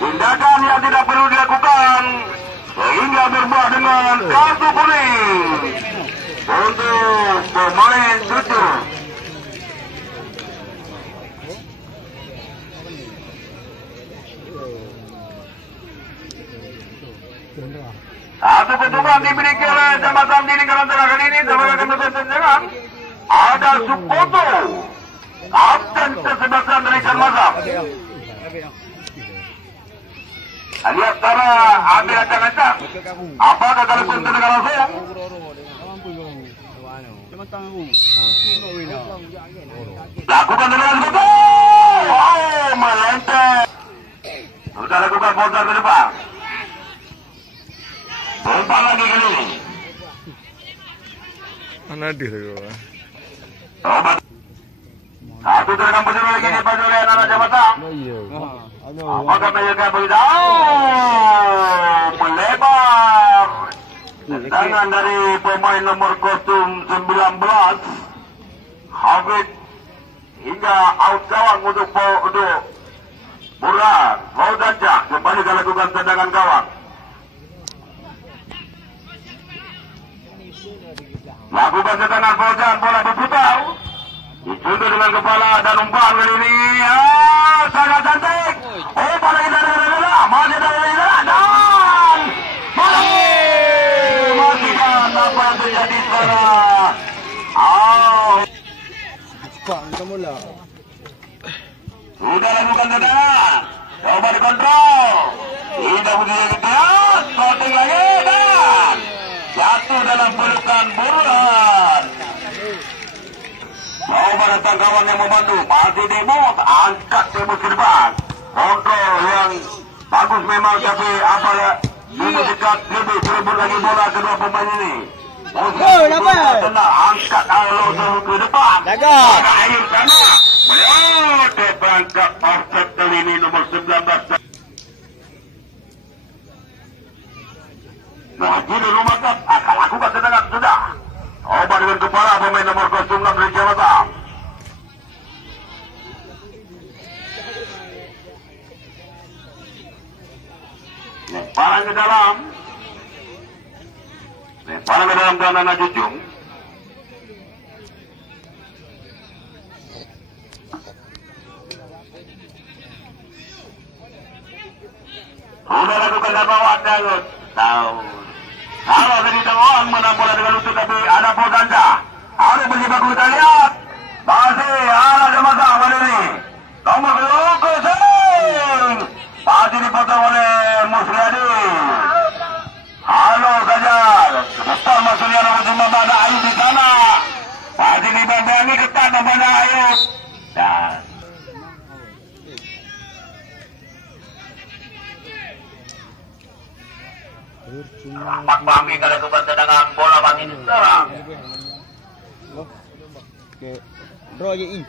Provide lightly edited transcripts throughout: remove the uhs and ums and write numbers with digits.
Tindakan yang tidak perlu dilakukan sehingga berbuah dengan kartu kuning untuk pemain Cucum. Satu pertemuan dimiliki oleh Masam di lingkaran tengah kali ini sebagai ketua tendangan ada Sukoto, kapten kesebelasan dari Masam. Lihat cara ambil ancang-ancang. Apakah kalau pun tendangan langsung? Lakukan tendangan Sukoto. Oh, melentek. Sudah lakukan bola ke depan. Umpan lagi kali ini. Mana dia tu? Satu tendangan penjuru lagi dipandu oleh anak jabatan. Apakah mereka beritahu? Melebar. Tendangan dari pemain nomor kostum 19. Habib hingga out gawang untuk Bola. Mau danjak kembali lakukan tendangan gawang. Lakukan tendangan fauzan, bola berputar. Disundur dengan kepala dan umpan kali ini. Sangat cantik. Umpan lagi dari masih dari dan matikan apa yang terjadi sekarang. Sudah lakukan tendangan. Coba dikontrol. Tidak begitu ketat. Shooting lagi dan jatuh dalam pelukan Bola. Coba datang kawan yang membantu. Masih debut. Angkat debut ke depan. Kontrol yang bagus memang. Tapi apalah. Lebih dekat. Lebih berebut lagi bola kedua pemain ini. Angkat Alonso ke depan. Jaga air sana. Melewati berangkat offset kali ini nomor 19. Nah, jadi rumah kap akan lakukan tendangan sudah. Coba dengan kepala pemain nomor 06 dari Jawa. Lemparan ke dalam. Lemparan ke dalam dan anak Cucum. Sudah lakukan dakwaan Daud. Tahu. Kalau tadi tawang menang bola dengan lutut tapi ada Potanda. Ada berjibaku kita lihat. Masih ada masalah kali ini. Nomor 20. Masih dipotong oleh Musliadi. Halo saja. Betul maksudnya nomor 5 ada Ayub di sana. Masih dibandangi ketat kepada Ayub. Dan Rahmat Fahmi kalau lakukan tendangan bola bagi sekarang. Draw je i.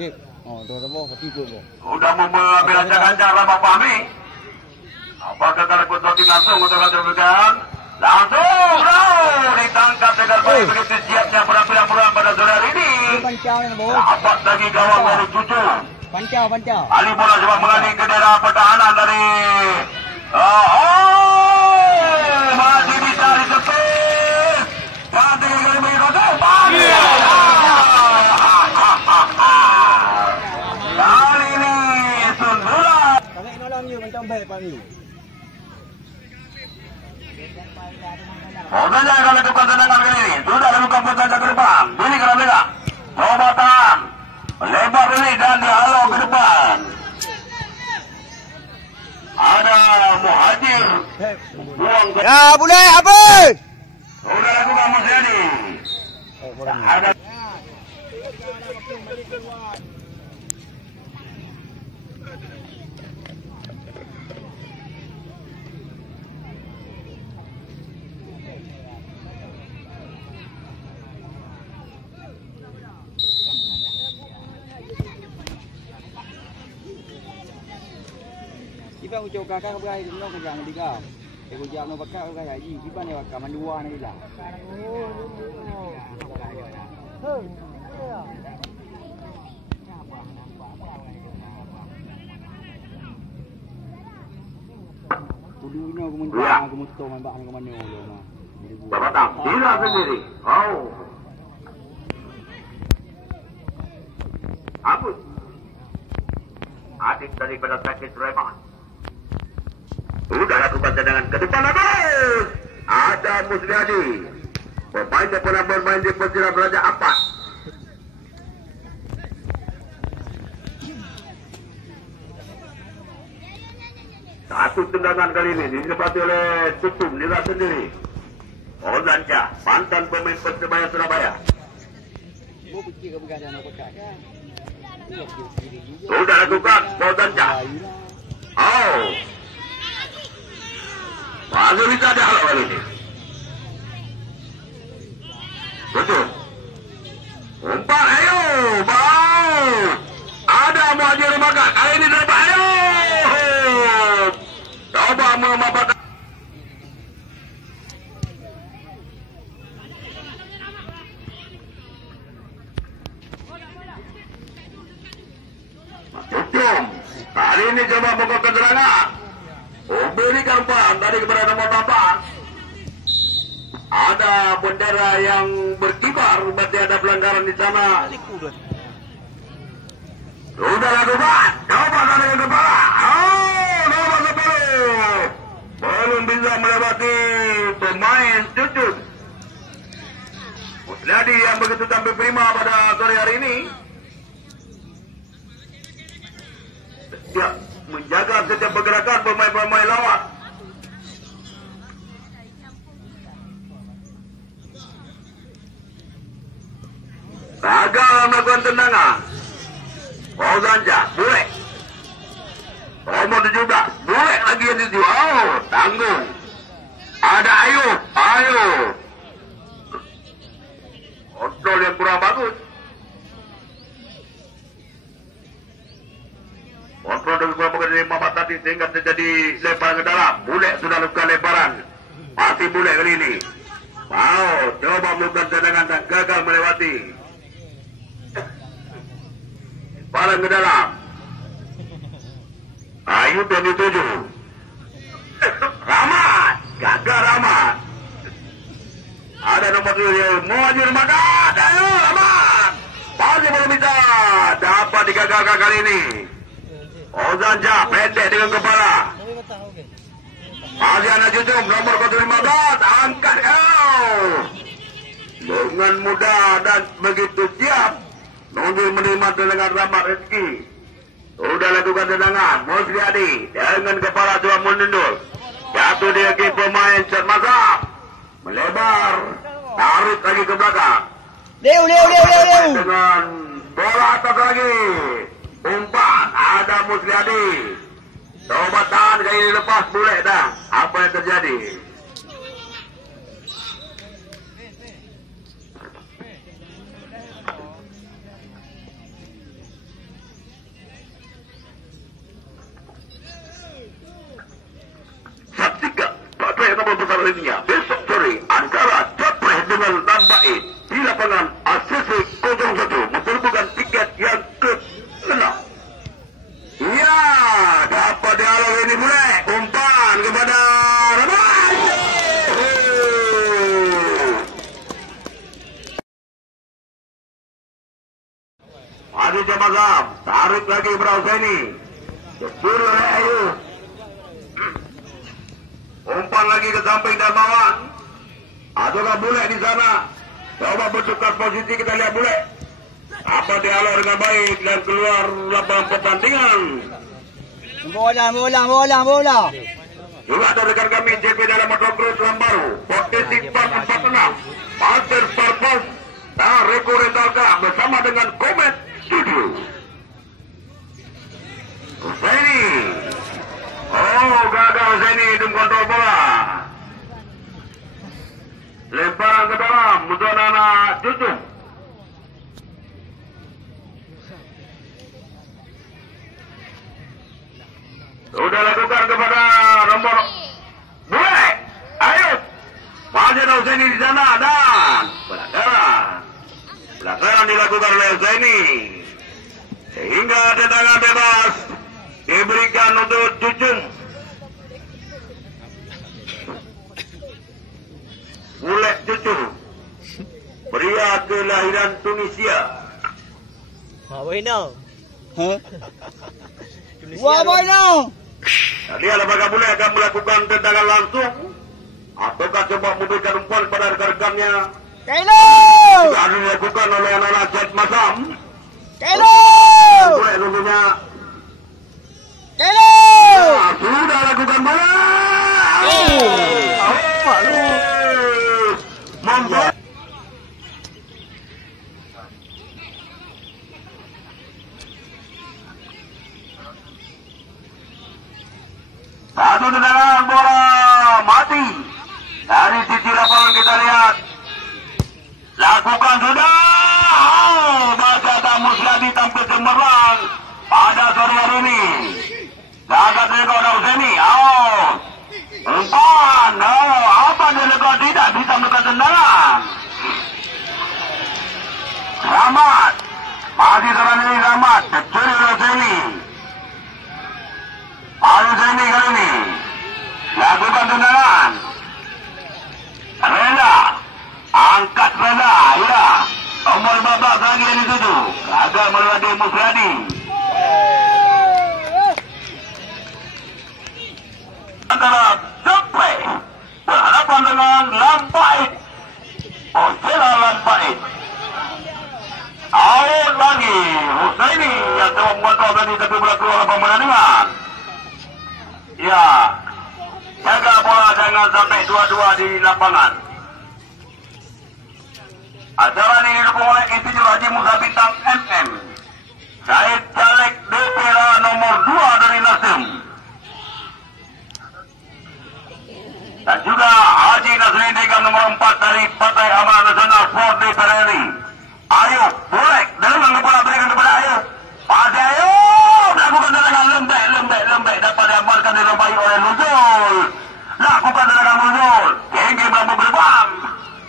Je. Oh, draw bola tipu bola. Sudah mengambil ancang-ancang Rahmat Fahmi. Apakah kalau ikut shooting langsung untuk lakukan? Langsung ditangkap dengan baik begitu siapnya penampilan pada sore hari ini. Dapat lagi gawang dari Cucum. Pancau. Ali bola coba mengalih ke daerah pertahanan dari masih bisa ditepis. Ganti kali ini kosong. Kali ini sundulan. Tangan nolong you macam baik Fahmi. Sebenarnya kalau lakukan tendangan kali ini sudah lakukan pertandingan ke depan. Ini kena bela. Coba tahan. Lebar ini dan dihalau ke depan. Ada Muhajir. Ya boleh apa? Sudah lakukan Musliadi. Ada Iban ucap kakak berani tu nak kerja dengan dia. Aku jam nak pakai kakak haji. Iban ni pakai mandua ni lah. Kudunya aku menjang, aku muntah main bahan ke mana Allah mah. Batang, tidak sendiri. Oh. Aku. Adik daripada sakit Sulaiman. Sudah lakukan tendangan ke depan habis. Ada Musliadi. Pemain yang pernah bermain di Persira Raja Ampat. Satu tendangan kali ini disebabkan oleh Cucum Nila sendiri. Ozanja, mantan pemain Persebaya Surabaya. Sudah lakukan Ozanja. Oh. Masih bisa dihalau kali ini. Betul. Umpan, ayo, bau. Ada Muhajir Maka. Kali ini dapat, ayo. Coba memanfaatkan. Cucum. Kali ini coba pokok keterangan. Berikan umpan tadi kepada nomor 8. Ada bendera yang berkibar, berarti ada pelanggaran di sana. Sudah lakukan. Coba tadi ke kepala. Oh, nomor 10. Belum bisa melewati pemain Cucum. Musliadi yang begitu tampil prima pada sore hari ini. Dia menjaga setiap pergerakan pemain-pemain lawan. Gagal melakukan tendangan. Ozanja, boleh. Nomor 17, boleh lagi yang dituju. Oh, tanggung. Ada Ayub, ayo. Kontrol yang kurang bagus. Kontrol dari kurang bagus dari Mamat tadi sehingga terjadi lemparan ke dalam. Boleh sudah lakukan lemparan. Masih boleh kali ini. Mau coba melakukan tendangan dan gagal melewati. Lemparan ke dalam. Ayub yang dituju. Rahmat. Gagal Rahmat. Ada nomor 7. Muhajir Makat. Ayo Rahmat. Masih belum bisa. Dapat digagalkan kali ini. Ozanja pendek dengan kepala. Masih ada Cucum nomor 15. Angkat. Dengan mudah dan begitu siap. Nunggu menerima tendangan Rahmat Rezeki. Sudah lakukan tendangan. Musliadi dengan kepala coba menundul. Jatuh di kaki pemain Chat Masam. Melebar. Tarik lagi ke belakang. Leo. Dengan bola atas lagi. Umpan. Ada Musliadi. Coba tahan kali ini lepas boleh dah. Apa yang terjadi? Saksikan pada yang nomor besar lainnya besok sore antara Capres dengan Nambaid di lapangan ACC 01 memperebutkan tiket yang ke-6. Ya, dapat dialog ini boleh. Umpan kepada Rahmat. Masih Masam, tarik lagi berausa ini. Disuruh oleh Ayub. Umpan lagi ke samping Darmawan. Ataukah boleh di sana? Coba bertukar posisi, kita lihat boleh. Apa dialog dengan baik dan keluar lapangan pertandingan. Bola. Juga ada rekan kami JP dalam motor terus baru. Potensi 446. Master Purpose. Nah, rekor Tarkam bersama dengan Komet Studio. Zaini. Oh, gagal Zaini di kontrol bola. Lemparan ke dalam untuk anak Cucum. Sudah lakukan kepada nomor boleh. Ayo. Masih ada Zaini di sana dan pelanggaran dilakukan oleh Zaini. Sehingga tendangan bebas diberikan untuk Cucum. Mulek cucu. Pria kelahiran Tunisia. Apa ini? Hah? Wah, boy no. Dia apakah boleh akan melakukan tendangan langsung ataukah coba memberikan umpan pada rekan-rekannya? Kailo! Juga harus dilakukan oleh anak-anak Jet Masam. Kailo! Boleh tentunya. Kailo! Sudah lakukan bola. Membuat satu tendangan bola mati dari sisi lapangan kita lihat. Lakukan sudah. Baca tamu Musladi tampil cemerlang pada sore hari ini. Jaga tengok Dauseni. Umpan. Apa dia lakukan? Tidak bisa melakukan tendangan. Rahmat. Masih seorang ini Rahmat. Tercuri Dauseni. Dauseni kali ini. Lakukan tendangan. Rela. Angkat rela. Ya. Nombor 14 lagi yang dituju. Gagal melewati Musladi. Antara Jepre berhadapan dengan Lampait. Osela Lampait. Out lagi. Husaini yang coba mengontrol tadi tapi bola keluar pertandingan. Ya. Jaga bola jangan sampai 2-2 di lapangan. Acara ini didukung oleh Insinyur Haji Musa Bintang MM. Said Caleg DPR nomor 2 dari Nasdem. Dan juga Haji Nasrin Degan nomor 4 dari Partai Amanah Nasional Sport DPR RI. Ayo, boleh. Dengan bola berikan kepada Ayo. Pada Ayo. Lakukan tendangan lembek. Dapat diamalkan dilembahi oleh Nuzul. Lakukan tendangan Nuzul. Hingga mampu berbang.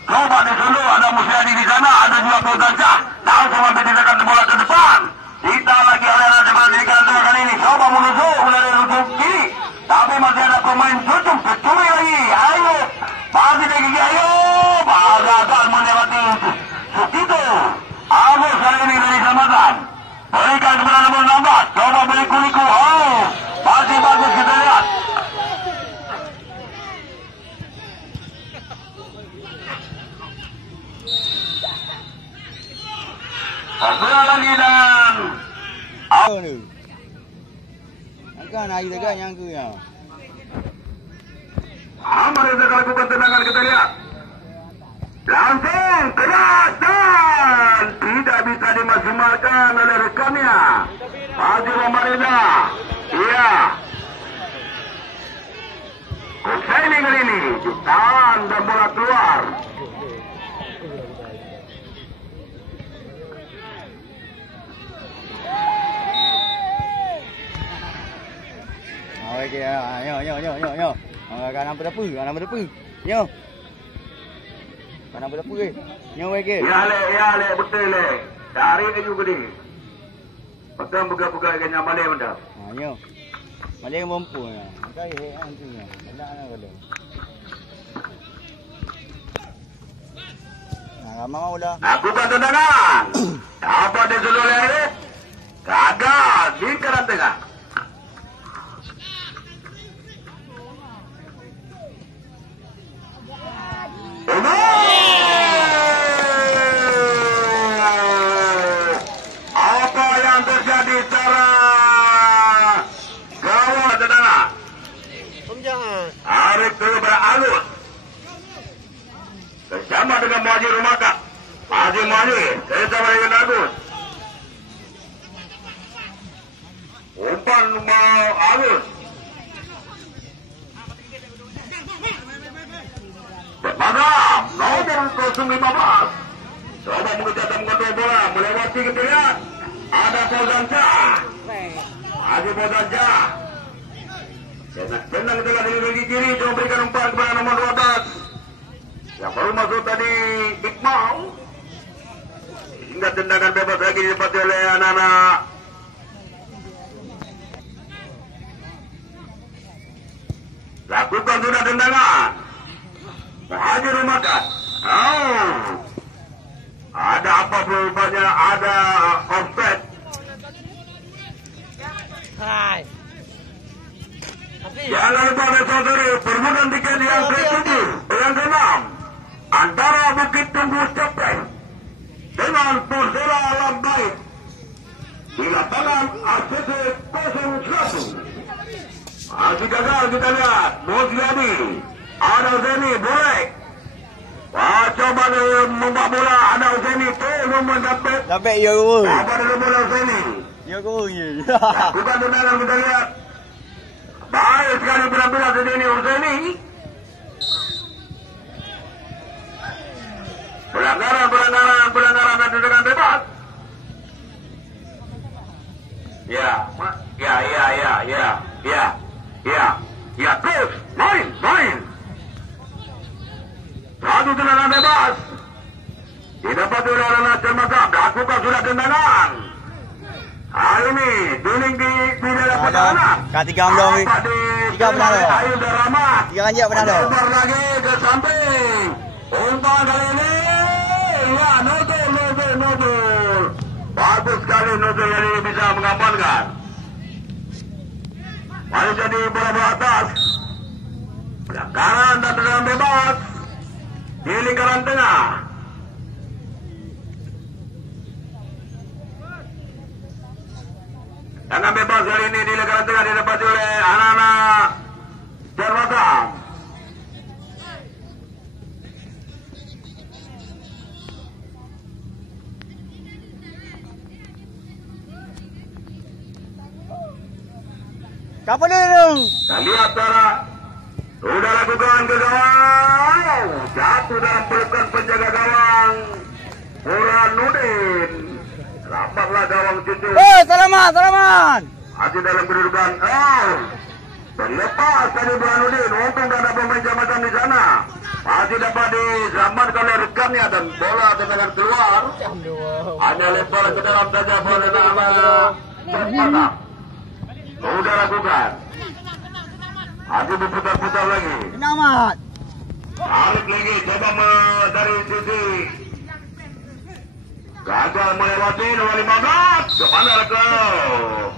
Coba di sini ada Musyadi di sana. Ada juga Bogancah. Langsung sampai tindakan bola ke depan. Kita lagi arena sepertikan kali ini. Coba menuju dari ujung kiri. Tapi masih ada pemain Cucum. Kecuri lagi. Ayo. Masih lagi Ayo. Gagal melewati Sukito. Agus kali ini dari Samatan. Berikan kepada nomor 16. Coba beri kuliku. Masih bagus kita lihat. Pasal lagi dan Apa ni? Angkat air dekat yang ke ya. Mereka lakukan tendangan kita lihat. Langsung keras dan tidak bisa dimaksimalkan oleh rekannya. Masih pemerintah. Iya. Husaini kali ini ditahan dan bola keluar. Okey yo. Kan apa depu? Yo. Kan apa depu ke? Yo ke. Ya le betul le. Cari ke juga ni. Pegang buka-buka ke nyamale benda. Yo. Malay mampu ya. Kai tu ya. Ada anak ada. Lama mau dah. Lakukan tendangan. Apa dia dulu le? Gagal di kanan tengah. Apa yang terjadi secara gawat tendangan? Arif dulu beralus bersama dengan Muhajir Rumakak. Muhajir bersama dengan Agus. Umpan mau Agus. Masam, nomor 015. Coba mengejar dan mengontrol bola, melewati kita lihat. Ada Bogancah. Ada Bogancah. Senang kita lihat di kiri, coba berikan umpan kepada nomor 12. Yang baru masuk tadi Iqmal. Hingga tendangan bebas lagi didapati oleh anak-anak. Lakukan sudah tendangan. Muhajir Rumakak. ACC 01. Masih gagal kita lihat. Musyadi. Ada Zeni boleh. Coba membuat bola. Ada Zeni tolong mendapat. Dapat ya guru. Apa dengan bola Zeni? Ya guru ya. Bukan tendangan kita lihat. Baik sekali penampilan Zeni Zeni. Pelanggaran dan tendangan bebas. Ya, terus, main. Satu tendangan bebas. Didapat oleh anak Masam, lakukan sudah tendangan. Hari ini, duning di dalam pertahanan. Kat 3 belah ni. 3 belah dah. Ayu dah ramah. 3 ranjak pernah dah. Lebar lagi ke samping. Umpan kali ini. Ya, nodul. Bagus sekali nodul yang ini bisa mengamankan. Mari jadi bola atas. Pelanggaran dan tendangan bebas di lingkaran tengah. Tendangan bebas kali ini di lingkaran tengah didapati oleh anak-anak Tarkam. Kapan dulu? Kita lihat cara. Sudah lakukan ke gawang. Jatuh dalam pelukan penjaga gawang. Burhanuddin. Selamatlah gawang cucu. Selamat. Masih dalam kedudukan. Terlepas tadi Burhanuddin. Untung tak ada pemain jambatan di sana. Masih dapat diselamatkan oleh rekannya dan bola tendangan keluar. Hanya lebar ke dalam saja bola anak. Sudah lakukan. Masih berputar-putar lagi. Selamat. Balik lagi. Coba dari sisi. Gagal melewati 2.15. Kemana kau?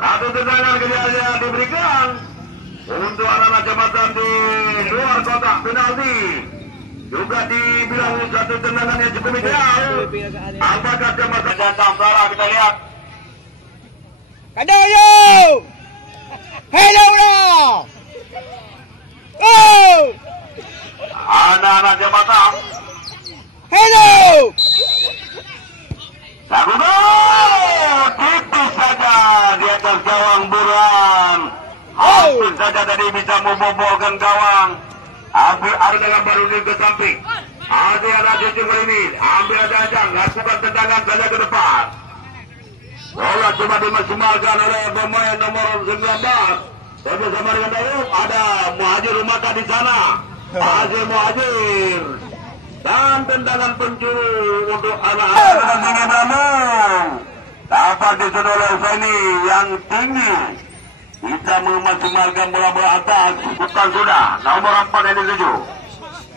Satu tendangan kejadian yang diberikan. Untuk anak-anak jambatan di luar kotak penalti. Juga dibilang satu tendangan yang cukup ideal. Apakah jambatan jantan salah kita lihat. Kada yo. Hello lah. Anak-anak jambatan. Hello. Tipis saja di atas gawang Burhan. Hampir saja tadi bisa membobolkan gawang. Hampir ada dalam baru ke samping. Ada cucu ini. Ambil aja, lakukan tendangan saja ke depan. Bola coba dimaksimalkan oleh pemain nomor 19. Bersama dengan Dayuk ada Muhajir Rumaka di sana. Muhajir. Dan tendangan penjuru untuk anak-anak tinggi Bramung. Dapat disuruh oleh Usaini yang tinggi. Bisa memaksimalkan bola-bola atas. Bukan sudah. Nomor 4 ini 7.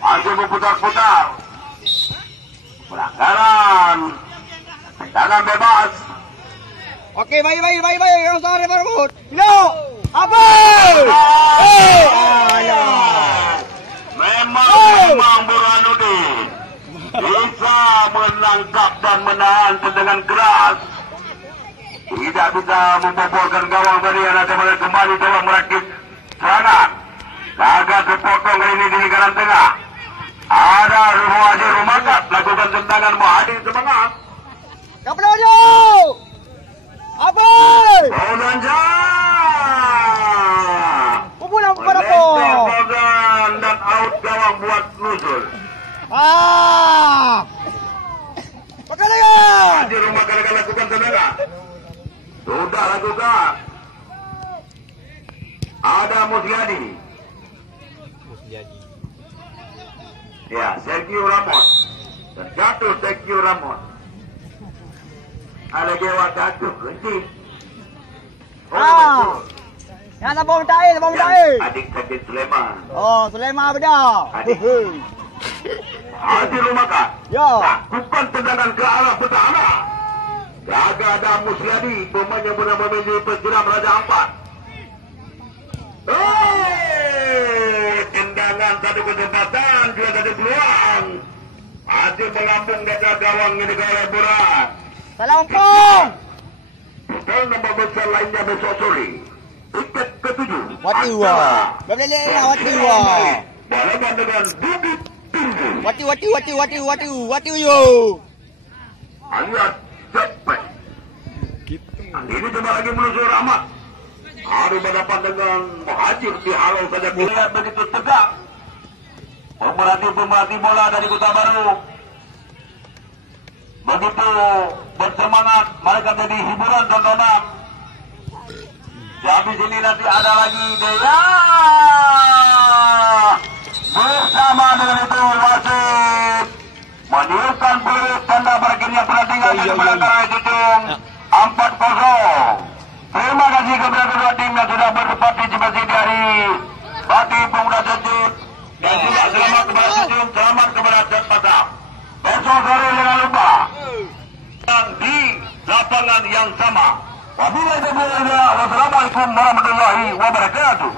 Masih berputar-putar. Pelanggaran. Tendangan bebas. Okey, baik. Yang sore berebut. No. Apa? Memang Burhanuddin bisa menangkap dan menahan tendangan keras. Tidak bisa membobolkan gawang tadi. Nanti mereka kembali coba merakit serangan. Gagal terpotong kali ini di lingkaran tengah. Ada Muhajir Rumakat lakukan tendangan Muhajir semangat. Kaplojo. Apa? Bonanja. Pupulan pada po. Dan out gawang buat nusul. Pakalangan. Di rumah mereka lakukan tendangan. Sudah lakukan. Ada Musyadi. Ya, Sergio Ramos. Terjatuh Sergio Ramos. Ada Dewa jatuh. Henti. Yang sabong tail. Adik sakit Sulaiman. Oh, Sulaiman bedah. Hati rumah kah? Ya. Lakukan tendangan ke arah pertahanan. Jaga ada Musyadi. Pemain yang pernah memiliki pesiram Raja Ampat. Tendangan satu kesempatan. Juga satu peluang. Hasil melambung data gawang ini oleh Burhan. Salah umpung. Bakal nombor besar lainnya besok sore. Tiket ke-7. Wati wah. Berbalik lah wati wah. Balapan dengan Bukit Tinggi. Wati yo. Alias cepet. Ini cuma lagi melusur amat. Harus berhadapan dengan Muhajir dihalau saja melihat begitu tegak. Pemerhati bola dari Kota Baru. Begitu bersemangat, mereka jadi hiburan tontonan. Habis ini nanti ada lagi dia bersama dengan itu wasit meniupkan peluit tanda berakhirnya pertandingan di antara Cucum 4-0. Terima kasih kepada kedua tim yang sudah berpartisipasi dari Batik Pemuda Cucum dan juga selamat kepada Cucum, selamat kepada Masam. Besok sore jangan lupa yang di lapangan yang sama. Wabillahi taufiq, wassalamualaikum warahmatullahi wabarakatuh.